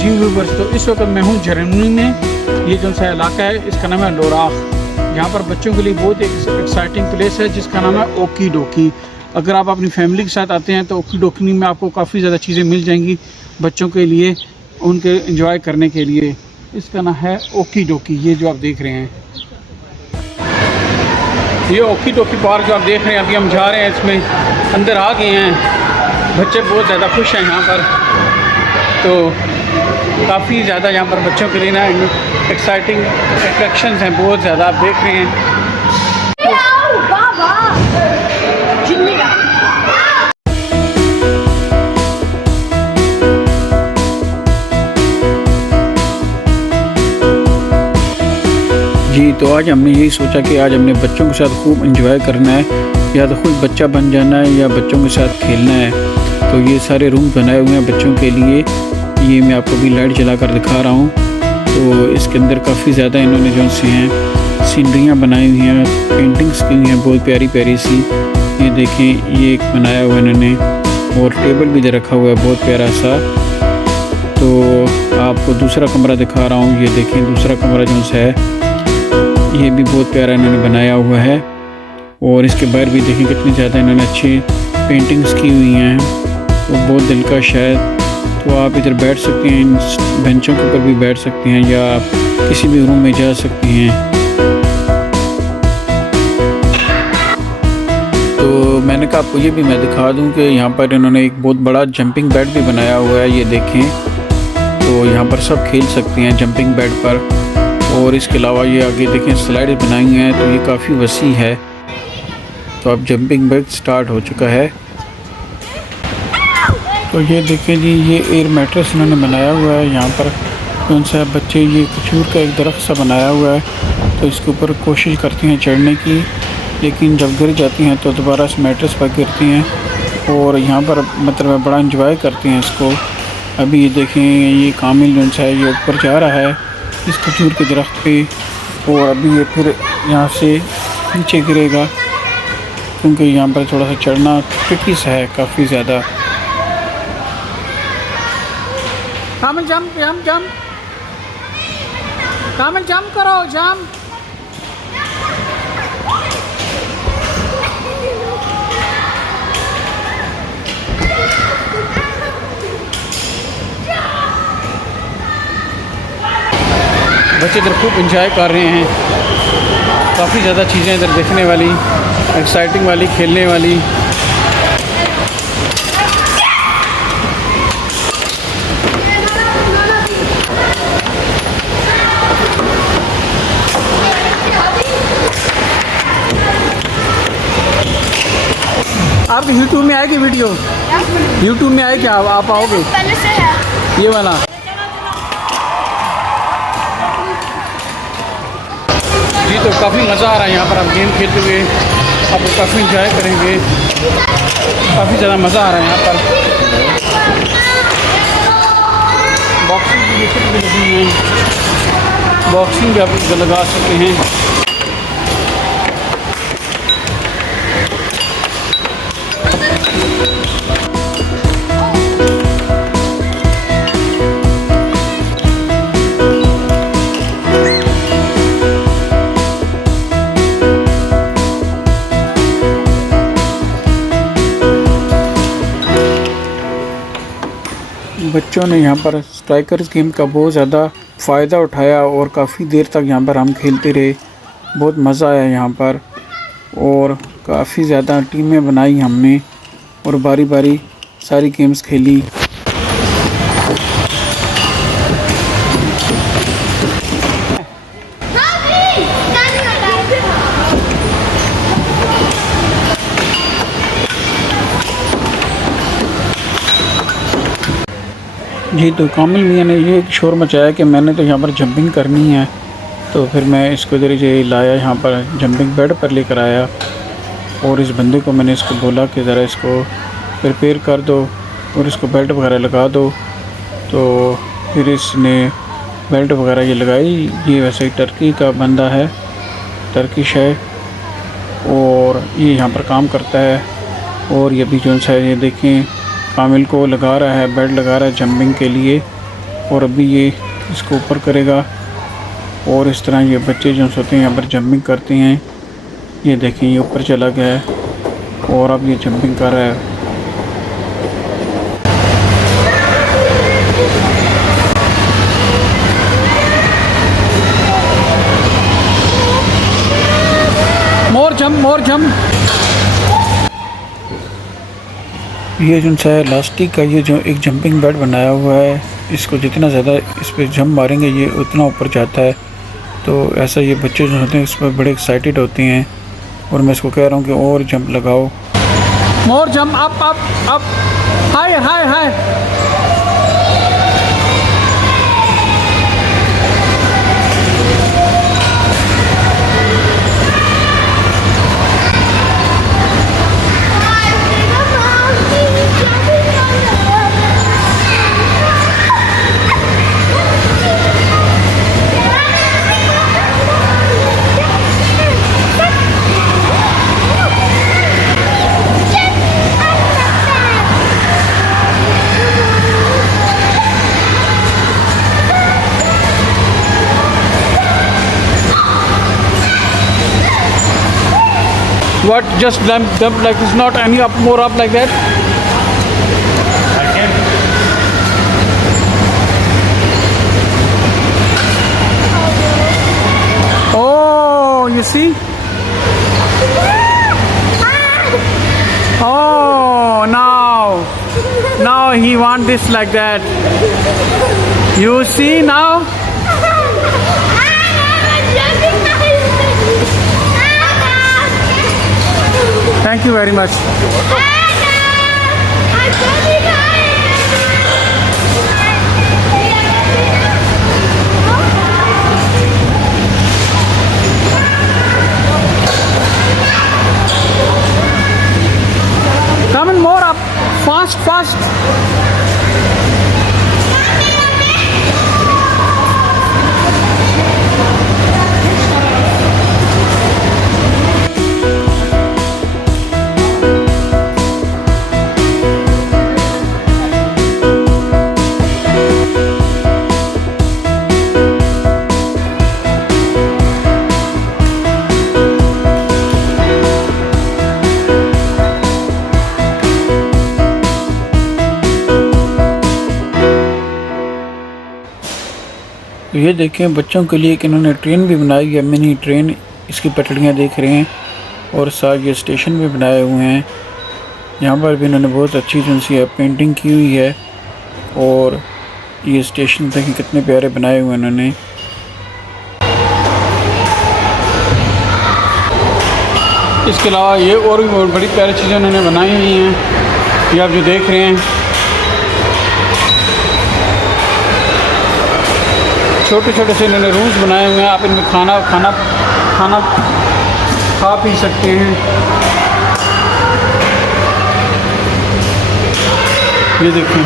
जी viewers, तो इस वक्त मैं हूँ जर्मनी में। ये जो सा इलाका है इसका नाम है लोराख। यहाँ पर बच्चों के लिए बहुत एक एक्साइटिंग प्लेस है जिसका नाम है ओकी डोकी। अगर आप अपनी फैमिली के साथ आते हैं तो ओकी डोकी में आपको काफ़ी ज़्यादा चीज़ें मिल जाएंगी बच्चों के लिए, उनके एंजॉय करने के लिए। इसका नाम है ओकी डोकी। ये जो आप देख रहे हैं ये ओकी डोकी पार्क जो आप देख रहे हैं, अभी हम जा रहे हैं इसमें, अंदर आ गए हैं। बच्चे बहुत ज़्यादा खुश हैं यहाँ पर, तो काफ़ी ज़्यादा यहाँ पर बच्चों के लिए ना एक्साइटिंग अट्रैक्शंस हैं बहुत ज़्यादा, आप देख रहे हैं। जी तो आज हमने यही सोचा कि आज हमने बच्चों के साथ खूब एंजॉय करना है, या तो खुद बच्चा बन जाना है या बच्चों के साथ खेलना है। तो ये सारे रूम बनाए हुए हैं बच्चों के लिए। ये मैं आपको भी लाइट जला कर दिखा रहा हूँ। तो इसके अंदर काफ़ी ज़्यादा इन्होंने जो से हैं सीनरियाँ बनाई हुई हैं, पेंटिंग्स की हुई हैं बहुत प्यारी प्यारी सी। ये देखें, ये एक बनाया हुआ इन्होंने, और टेबल भी दे रखा हुआ है बहुत प्यारा सा। तो आपको दूसरा कमरा दिखा रहा हूँ। ये देखें दूसरा कमरा जो है ये भी बहुत प्यारा इन्होंने बनाया हुआ है। और इसके बाहर भी देखें कितनी ज़्यादा इन्होंने अच्छी पेंटिंग्स की हुई हैं, तो बहुत दिलकश है। तो आप इधर बैठ सकते हैं, इन बेंचों के ऊपर भी बैठ सकते हैं, या आप किसी भी रूम में जा सकते हैं। तो मैंने कहा आपको ये भी मैं दिखा दूं कि यहाँ पर इन्होंने एक बहुत बड़ा जंपिंग बेड भी बनाया हुआ है। ये देखें, तो यहाँ पर सब खेल सकते हैं जंपिंग बेड पर। और इसके अलावा ये आगे देखें स्लाइड बनाई हुई हैं, तो ये काफ़ी वसी है। तो अब जंपिंग बेड स्टार्ट हो चुका है। तो ये देखें जी, ये एयर मैट्रेस इन्होंने बनाया हुआ है। यहाँ पर कौन सा बच्चे ये खजूर का एक दरख्त सा बनाया हुआ है, तो इसके ऊपर कोशिश करती हैं चढ़ने की, लेकिन जब गिर जाती हैं तो दोबारा इस मैट्रेस पर गिरती हैं। और यहाँ पर मतलब बड़ा इंजॉय करती हैं इसको। अभी ये देखें, ये कामिल जो है ये ऊपर जा रहा है इस खजूर के दरख्त पे, और अभी ये फिर यहाँ से नीचे गिरेगा, क्योंकि यहाँ पर थोड़ा सा चढ़ना ट्रिकी सा है काफ़ी ज़्यादा। कामिल जंप जंप जंप, कामिल जंप करो जंप। बच्चे इधर खूब एंजॉय कर रहे हैं। काफ़ी ज़्यादा चीज़ें इधर देखने वाली, एक्साइटिंग वाली, खेलने वाली। आपकी यूट्यूब में आएगी वीडियो? यूट्यूब में आए क्या? आप आओगे? पहले से है ये वाला। जी तो काफ़ी मज़ा आ रहा है यहाँ पर, आप गेम खेलते हुए आपको काफ़ी इंजॉय करेंगे। काफ़ी ज़्यादा मज़ा आ रहा है यहाँ पर। बॉक्सिंग की विकेट भी लगी हुई है, बॉक्सिंग भी आप लगा सकते हैं। बच्चों ने यहाँ पर स्ट्राइकर्स गेम का बहुत ज़्यादा फ़ायदा उठाया और काफ़ी देर तक यहाँ पर हम खेलते रहे। बहुत मज़ा आया यहाँ पर, और काफ़ी ज़्यादा टीमें बनाई हमने और बारी बारी सारी गेम्स खेली। जी तो कामिल मियाँ ने ये शोर मचाया कि मैंने तो यहाँ पर जंपिंग करनी है, तो फिर मैं इसको इधर ये लाया, यहाँ पर जंपिंग बेड पर लेकर आया। और इस बंदे को मैंने इसको बोला कि ज़रा इसको प्रिपेयर कर दो और इसको बेल्ट वगैरह लगा दो। तो फिर इसने बेल्ट वगैरह ये लगाई। ये वैसे ही टर्की का बंदा है, टर्किश है, और ये यहाँ पर काम करता है। और ये भी जो है ये देखें कामिल को लगा रहा है, बेल्ट लगा रहा है जंपिंग के लिए। और अभी ये इसको ऊपर करेगा। और इस तरह ये बच्चे जो होते हैं यहाँ पर जंपिंग करते हैं। ये देखें ये ऊपर चला गया है और अब ये जंपिंग कर रहा है। मोर जंप। ये जो है इलास्टिक का ये जो एक जंपिंग बेड बनाया हुआ है, इसको जितना ज़्यादा इस पर जंप मारेंगे ये उतना ऊपर जाता है। तो ऐसा ये बच्चे जो होते हैं इस पर बड़े एक्साइटेड होते हैं और मैं इसको कह रहा हूँ कि और जंप लगाओ। More jump, up up up, hi hi hi. What? Just dump like it's not any up, more up like that? Oh, you see? Oh, now he want this like that. You see now? Thank you very much. Come on, more up, fast, fast. ये देखें बच्चों के लिए कि इन्होंने train भी बनाई है, मिनी ट्रेन। इसकी पटड़ियाँ देख रहे हैं और साथ ये स्टेशन भी बनाए हुए हैं। यहाँ पर भी इन्होंने बहुत अच्छी जो सी है पेंटिंग की हुई है। और ये स्टेशन देखें कितने प्यारे बनाए हुए इन्होंने। इसके अलावा ये और भी बहुत बड़ी प्यारी चीज़ें उन्होंने बनाई हुई हैं, ये आप जो देख रहे हैं। छोटे छोटे से इन्होंने रूम्स बनाए हुए हैं, आप इनमें खाना खा पी सकते हैं। ये देखें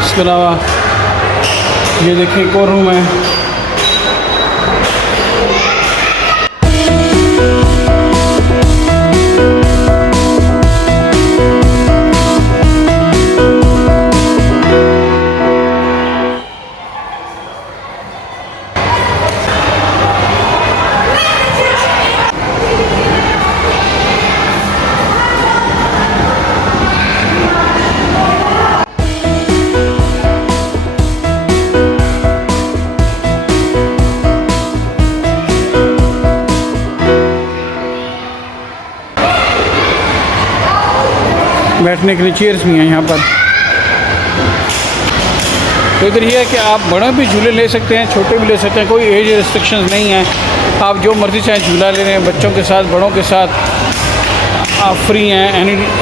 इसके अलावा ये देखें एक और रूम है। बैठने के लिए चेयर्स भी हैं यहाँ पर। तो इधर ये है कि आप बड़े भी झूले ले सकते हैं, छोटे भी ले सकते हैं, कोई एज रिस्ट्रिक्शंस नहीं है। आप जो मर्ज़ी चाहें झूला ले रहे हैं, बच्चों के साथ बड़ों के साथ आप फ्री हैं।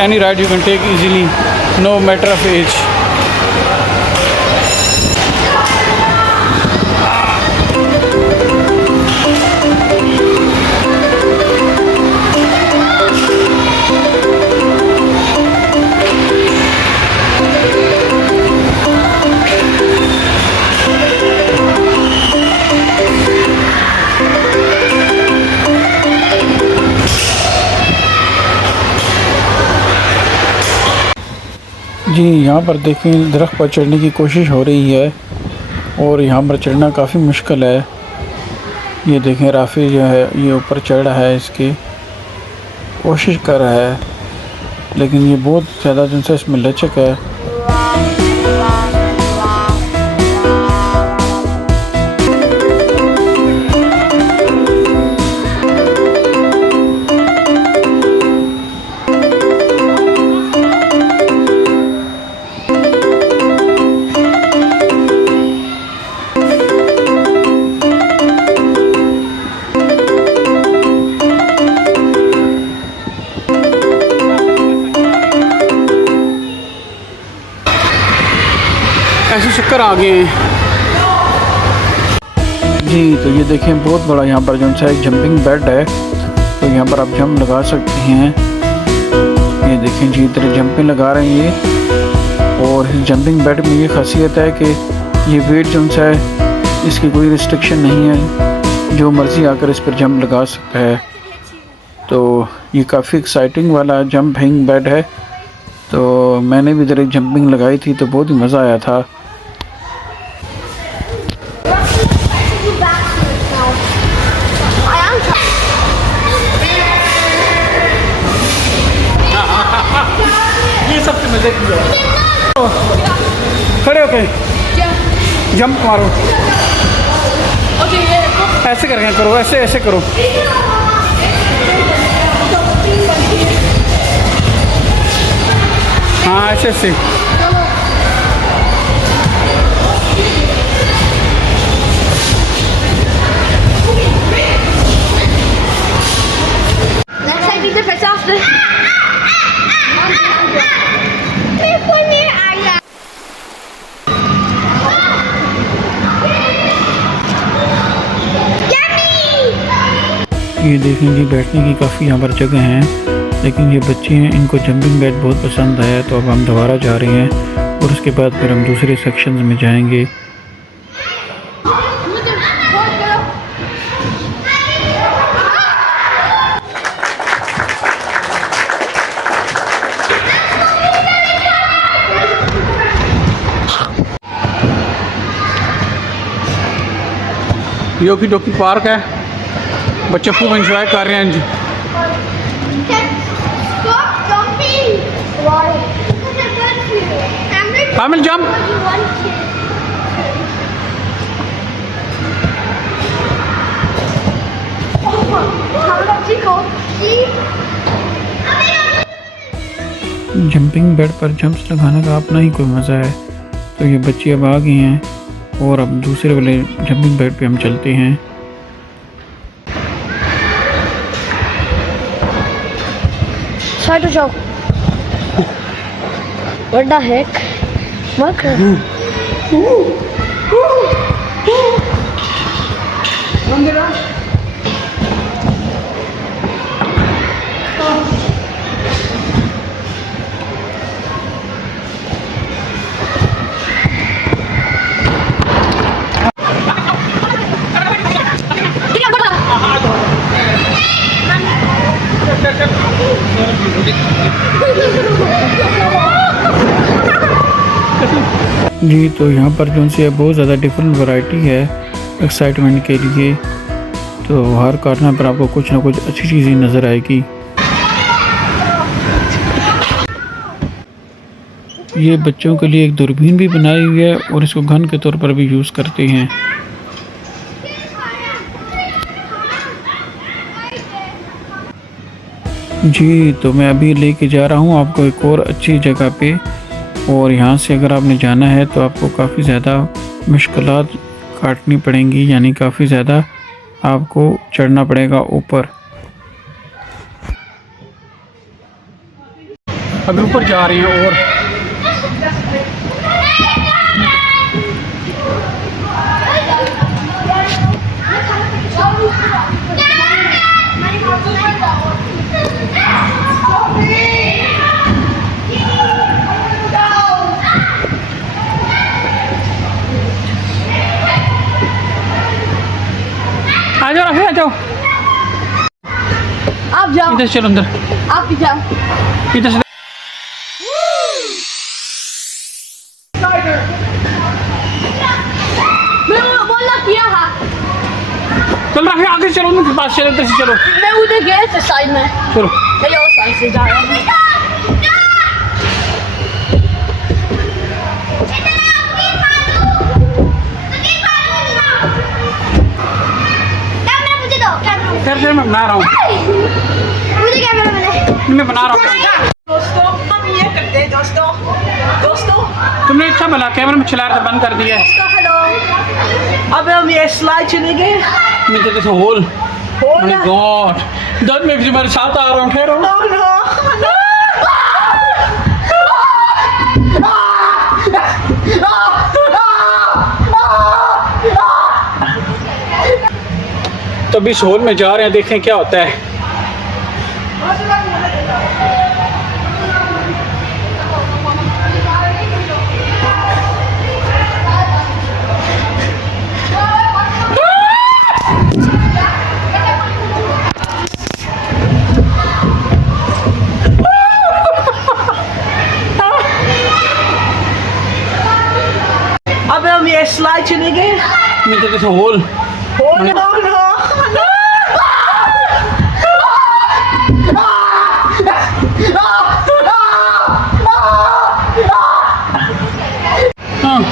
Any ride you can take easily, no matter of age. जी यहाँ पर देखें दरख्त पर चढ़ने की कोशिश हो रही है और यहाँ पर चढ़ना काफ़ी मुश्किल है। ये देखें राफी जो है ये ऊपर चढ़ रहा है, इसकी कोशिश कर रहा है, लेकिन ये बहुत ज़्यादा दिन से इसमें लचक है। ऐसे चक्कर आ गए हैं जी। तो ये देखें बहुत बड़ा यहाँ पर जो सा एक जंपिंग बेड है, तो यहाँ पर आप जंप लगा सकते हैं। ये देखें जी इधर जंपिंग लगा रहे हैं ये। और इस जंपिंग बेड में ये खासियत है कि ये वेट जो सा है इसकी कोई रिस्ट्रिक्शन नहीं है, जो मर्ज़ी आकर इस पर जंप लगा सकता है। तो ये काफ़ी एक्साइटिंग वाला जंपिंग बेड है। तो मैंने भी इधर एक जंपिंग लगाई थी तो बहुत ही मज़ा आया था। ये सबसे मजे की है। खड़े होके जंप मारो, ऐसे करके करो, ऐसे ऐसे करो। हाँ ऐसे ऐसे। ये देखें जी बैठने की काफ़ी यहाँ पर जगह हैं, लेकिन ये बच्चे हैं इनको जंपिंग बेड बहुत पसंद आया, तो अब हम दोबारा जा रहे हैं और उसके बाद फिर हम दूसरे सेक्शंस में जाएंगे। योकी डोकी पार्क है, बच्चे खूब एंजॉय कर रहे हैं जी। कामिल जंप। जंपिंग बेड पर जंप्स लगाने का अपना ही कोई मज़ा है। तो ये बच्चे अब आ गए हैं और अब दूसरे वाले जंपिंग बेड पे हम चलते हैं। Side to jump. What the heck? Marker. जी तो यहाँ पर जो सी बहुत ज़्यादा डिफरेंट वैरायटी है एक्साइटमेंट के लिए। तो हर कॉर्नर पर आपको कुछ ना कुछ अच्छी चीज़ें नज़र आएगी। ये बच्चों के लिए एक दूरबीन भी बनाई हुई है और इसको गन के तौर पर भी यूज़ करते हैं। जी तो मैं अभी लेके जा रहा हूँ आपको एक और अच्छी जगह पे, और यहाँ से अगर आपने जाना है तो आपको काफ़ी ज़्यादा मुश्किलात काटनी पड़ेंगी, यानी काफ़ी ज़्यादा आपको चढ़ना पड़ेगा ऊपर। अभी ऊपर जा रहे हैं और आ जाओ आ जाओ, आप जाओ, इधर चलो अंदर, आप भी जाओ। इधर से चल राफी आगे चलो, उनके पास चलो, इधर से चलो। मैं उधर गया था साइड में। चलो मैं और साइड से जा रहा हूँ। फिर मैं बना रहा हूँ, मुझे कैमरा मैंने मैं बना रहा हूँ। दोस्तों हम ये करते हैं दोस्तों। दोस्तों तुमने अच्छा भला कैमरा में चला रहा था, बंद कर दिया है। हेलो, अब हम ये स्लाइड चलेंगे। मैं तो जैसे होल गॉड दर्द में भी तुम्हारे साथ आ रहा हूँ, ठहरो। तो अभी इस होल में जा रहे हैं, देखें क्या होता है। अब हम ये स्लाइड चलेंगे। मैं तो जैसे होल हाँ।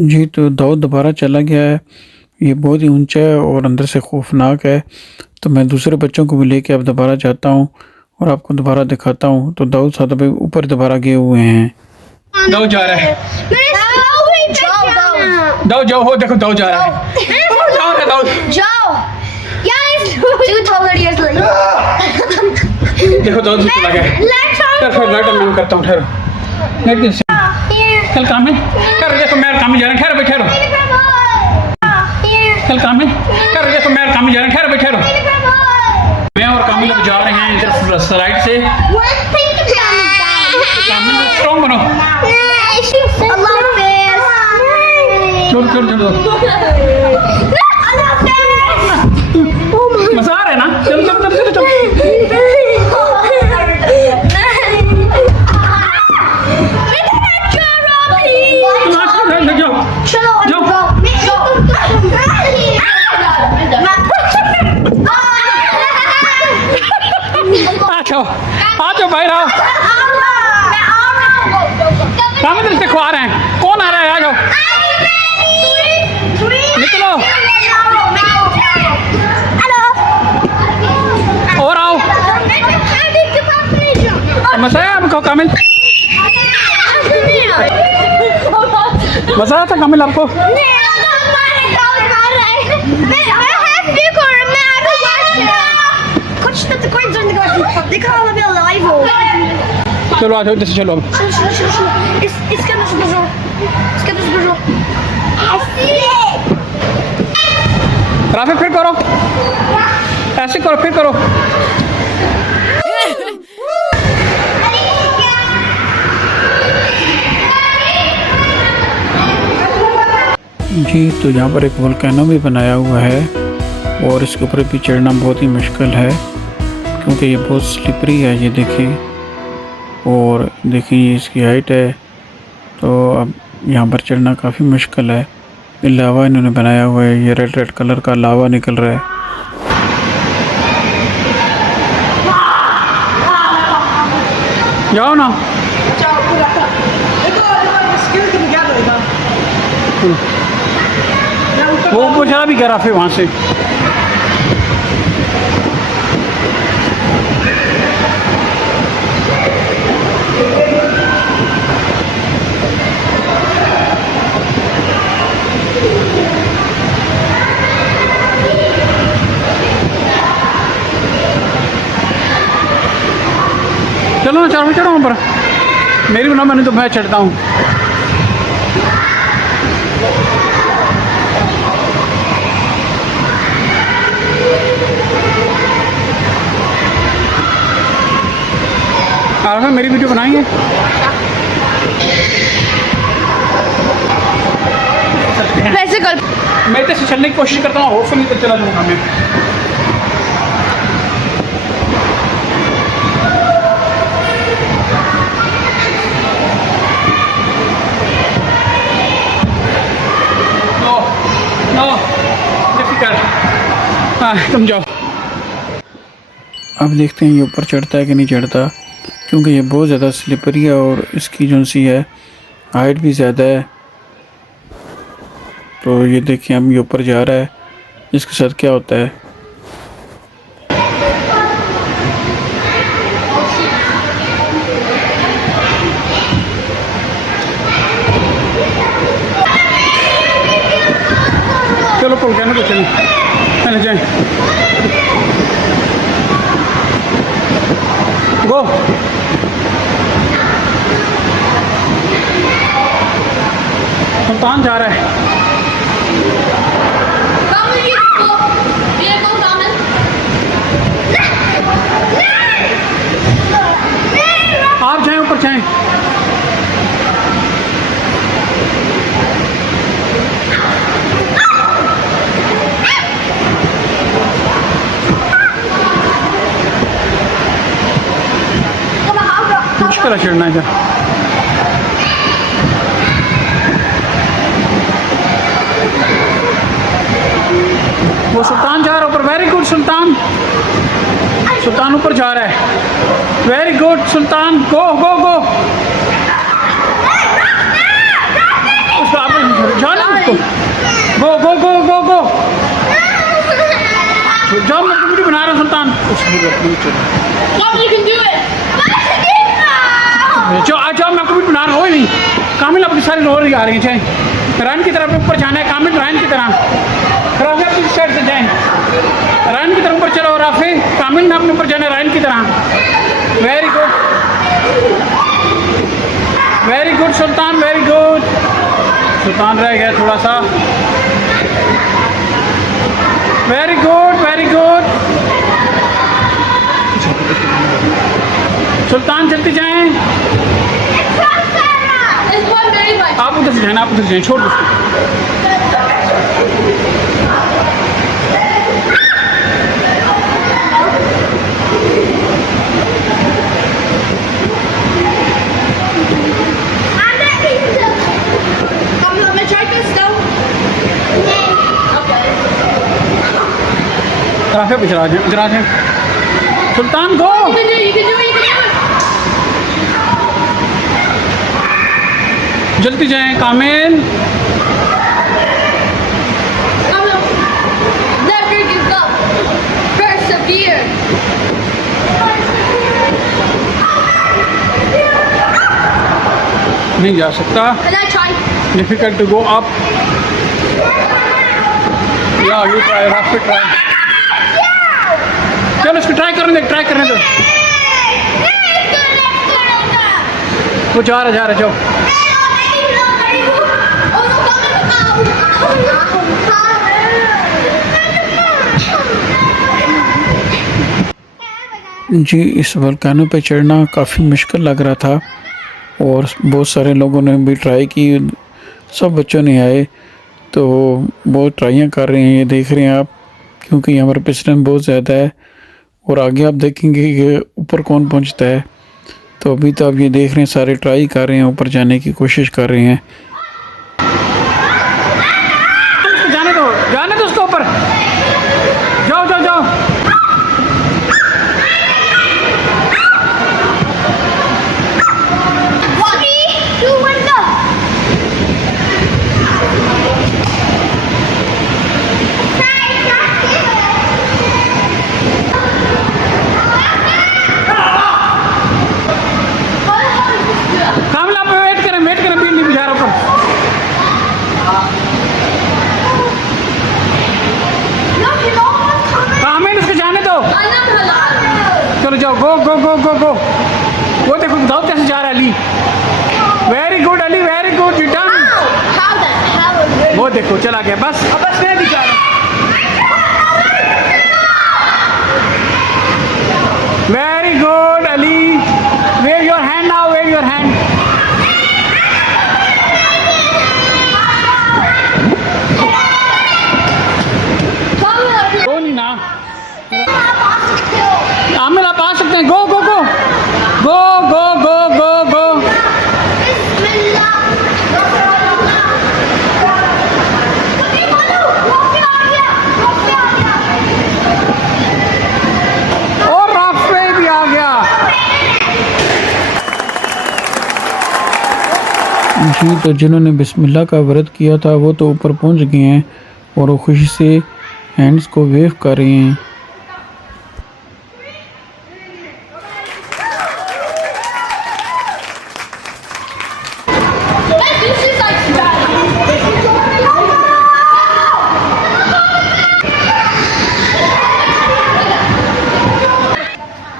जी तो दाऊद दोबारा चला गया है। ये बहुत ही ऊंचा है और अंदर से खौफनाक है। तो मैं दूसरे बच्चों को भी लेके अब दोबारा जाता हूँ और आपको दोबारा दिखाता हूँ। तो दाऊद साहब अभी ऊपर दोबारा गए हुए हैं। दाऊद जा रहा है, दाऊद जाओ, हो देखो दाऊद जा रहा है, जा रहा है दाऊद, जाओ यार 2000 years later देखो दाऊद भी चला गया। चल फिर लाइट ऑन करता हूँ, ठहरो। लाइट दे, चल कामिल कर, देखो मैं कामिल जा रहा हूँ, ठहरो ठहरो। चल कामिल कर, देखो मैं कामिल जा रहा हूँ, ठहरो ठहरो। मैं और कामिल अब जा रहे हैं इधर स्लाइड से। कामिल स्ट्रॉन्ग बनो, छोड़ छोड़ छोड़ दो, मजा आ रहा है ना। चल चल चल चल चल आ जाओ भाई, रहो कामिल से खुआ रहे हैं। कौन आ रहा है, आ जाओ निकलो और आओ। मजा आया आपको कामिल, मजा आया था कामिल आपको। चलो आ जाओ, जैसे चलो अब। इसके अंदर से गुजरो, इसके अंदर से गुजरो। राफी फिर करो, ऐसे करो, फिर करो। जी तो यहाँ पर एक वोल्केनो भी बनाया हुआ है और इसके ऊपर भी चढ़ना बहुत ही मुश्किल है क्योंकि ये बहुत स्लिपरी है। ये देखें, और देखिए ये इसकी हाइट है। तो अब यहाँ पर चढ़ना काफ़ी मुश्किल है। ये लावा इन्होंने बनाया हुआ है, ये रेड रेड कलर का लावा निकल रहा है। जाओ ना, वो ऊपर चला भी गया फिर वहाँ से। चलो ना, चढ़ो चढ़ो ऊपर, मेरी बना, मैंने तो मैं चढ़ता हूँ। आराम मेरी वीडियो बनाएंगे। वैसे कर, मैं तो चलने की कोशिश करता हूँ, होपफुली तो चला जाऊँगा मैं। हाँ तुम जाओ। अब देखते हैं ये ऊपर चढ़ता है कि नहीं चढ़ता, क्योंकि ये बहुत ज़्यादा स्लिपरी है और इसकी जो सी है हाइट भी ज़्यादा है। तो ये देखिए हम ये ऊपर जा रहा है, इसके साथ क्या होता है। चलो पुल कहने को चलें, पहले जाएं। गो सुल्तान जा रहा है। आप जाएं, ऊपर जाएं। मुश्किल है चढ़ना इधर। वो सुल्तान जा रहा है ऊपर। वेरी गुड सुल्तान, सुल्तान ऊपर जा रहा है। वेरी गुड सुल्तान, गो गो गो। उसको आप जाना, उसको गो गो गो गो गो। जाओ, मैं वीडियो बना रहा हूँ सुल्तान। जाओ मैं वीडियो बना रहा हूँ। नहीं कामिल अपनी सारी रो रही आ रही है। चाहे रन की तरफ ऊपर जाना है, कामिल रन की तरह। राफे अपनी साइड से जाएं, रन की तरफ ऊपर चलो। राफे कामिल ने अपने ऊपर जाना है रन की तरह। Very good, very good Sultan, very good. Sultan रह गया थोड़ा सा। Very good, very good. Sultan चलती जाएं। आप उधर से जाए, आप उधर जाएं, छोड़ दो उसको। राफे पे चला जाए। सुल्तान गो। जल्दी जाएं कामिल। Never give up. Persevere. नहीं जा सकता। And I try. Difficult to go up. Yeah you try, राफे ट्राई। चलो इसको ट्राई करने दो। वो जा रहा जाओ। जी इस वोल्केनो पे चढ़ना काफ़ी मुश्किल लग रहा था और बहुत सारे लोगों ने भी ट्राई की, सब बच्चों ने आए तो बहुत ट्राइयाँ कर रहे हैं। ये देख रहे हैं आप, क्योंकि यहाँ पर फिसलन बहुत ज़्यादा है और आगे आप देखेंगे कि ऊपर कौन पहुँचता है। तो अभी तो आप ये देख रहे हैं सारे ट्राई कर रहे हैं, ऊपर जाने की कोशिश कर रहे हैं। जाने दो उसको ऊपर। जाओ जाओ जाओ। गो गो गो गो गो। वो देखो दाऊद कैसे जा रहा है Ali. Very good Ali, very good, you done. वो देखो चला गया। बस अब बस मैं भी जा रहा हूँ। Very good Ali, wave your hand now, wave your hand. नहीं ना आमिर आप आ सकते हैं। गो गो गो गो गो गो गो गो। जी, तो जिन्होंने बिस्मिल्लाह का व्रत किया था वो तो ऊपर पहुंच गए हैं और वो खुशी से हैंड्स को वेव कर रहे हैं।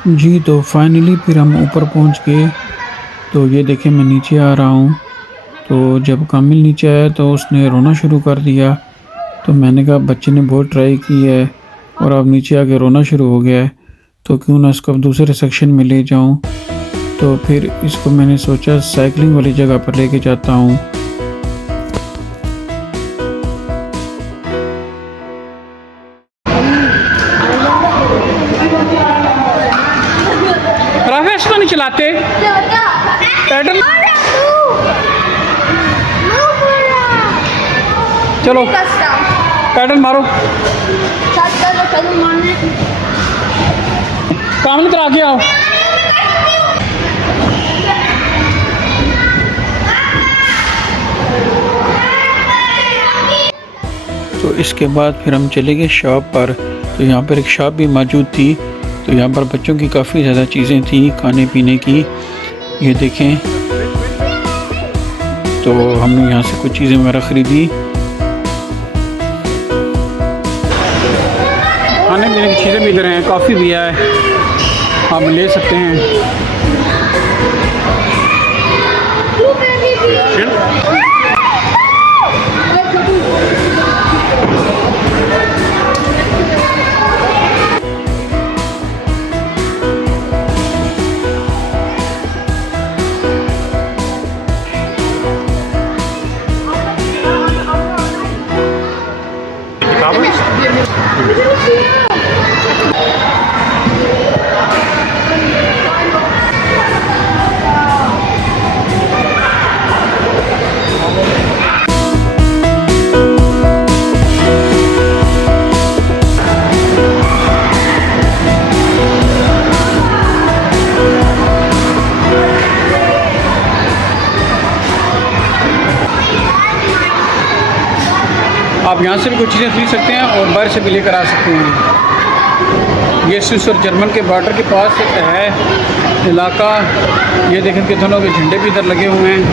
जी, तो फाइनली फिर हम ऊपर पहुंच गए। तो ये देखें मैं नीचे आ रहा हूँ। तो जब कामिल नीचे आया तो उसने रोना शुरू कर दिया। तो मैंने कहा बच्चे ने बहुत ट्राई की है और अब नीचे आके रोना शुरू हो गया है, तो क्यों ना इसको अब दूसरे सेक्शन में ले जाऊं। तो फिर इसको मैंने सोचा साइकिलिंग वाली जगह पर लेके जाता हूं। राफेश को नहीं चलाते पैडल। चलो पैडल मारो। कामिल करा के आओ। तो इसके बाद फिर हम चले गए शॉप पर। तो यहाँ पर एक शॉप भी मौजूद थी। तो यहाँ पर बच्चों की काफ़ी ज़्यादा चीज़ें थी खाने पीने की। ये देखें, तो हमने यहाँ से कुछ चीज़ें वगैरह ख़रीदी। खाने पीने की चीज़ें भी इधर हैं, कॉफ़ी भी है, आप ले सकते हैं। आप यहाँ से भी कुछ चीज़ें खरीद सकते हैं और बाहर से भी लेकर आ सकते हैं। ये स्विस और जर्मन के बॉर्डर के पास है इलाका। ये देखें कि दोनों के झंडे भी इधर लगे हुए हैं।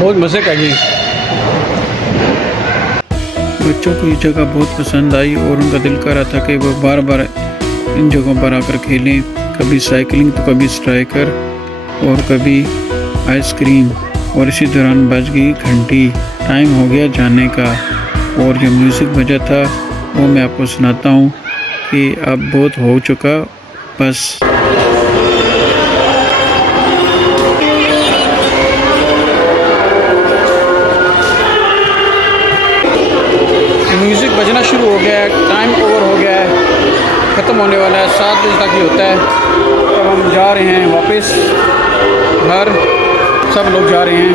बहुत मज़े का। ये बच्चों को ये जगह बहुत पसंद आई और उनका दिल कर रहा था कि वो बार बार इन जगहों पर आकर खेलें। कभी साइकिलिंग तो कभी स्ट्राइकर और कभी आइसक्रीम। और इसी दौरान बज गई घंटी, टाइम हो गया जाने का। और जो म्यूज़िक बजा था वो मैं आपको सुनाता हूँ कि अब बहुत हो चुका बस। म्यूज़िक बजना शुरू हो गया है, टाइम ओवर हो गया है, ख़त्म होने वाला है। 7 बजे तक ही होता है। अब हम जा रहे हैं वापस घर, सब लोग जा रहे हैं।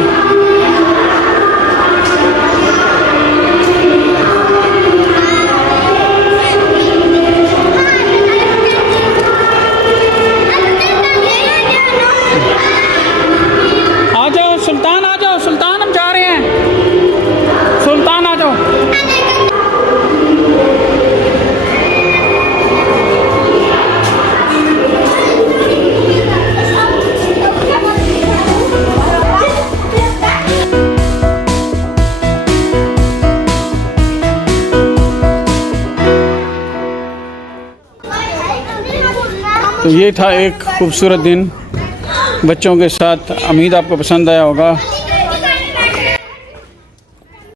आ जाओ सुल्तान, आ जाओ सुल्तान, हम जा रहे हैं। सुल्तान आ जाओ। तो ये था एक खूबसूरत दिन बच्चों के साथ। उम्मीद आपको पसंद आया होगा।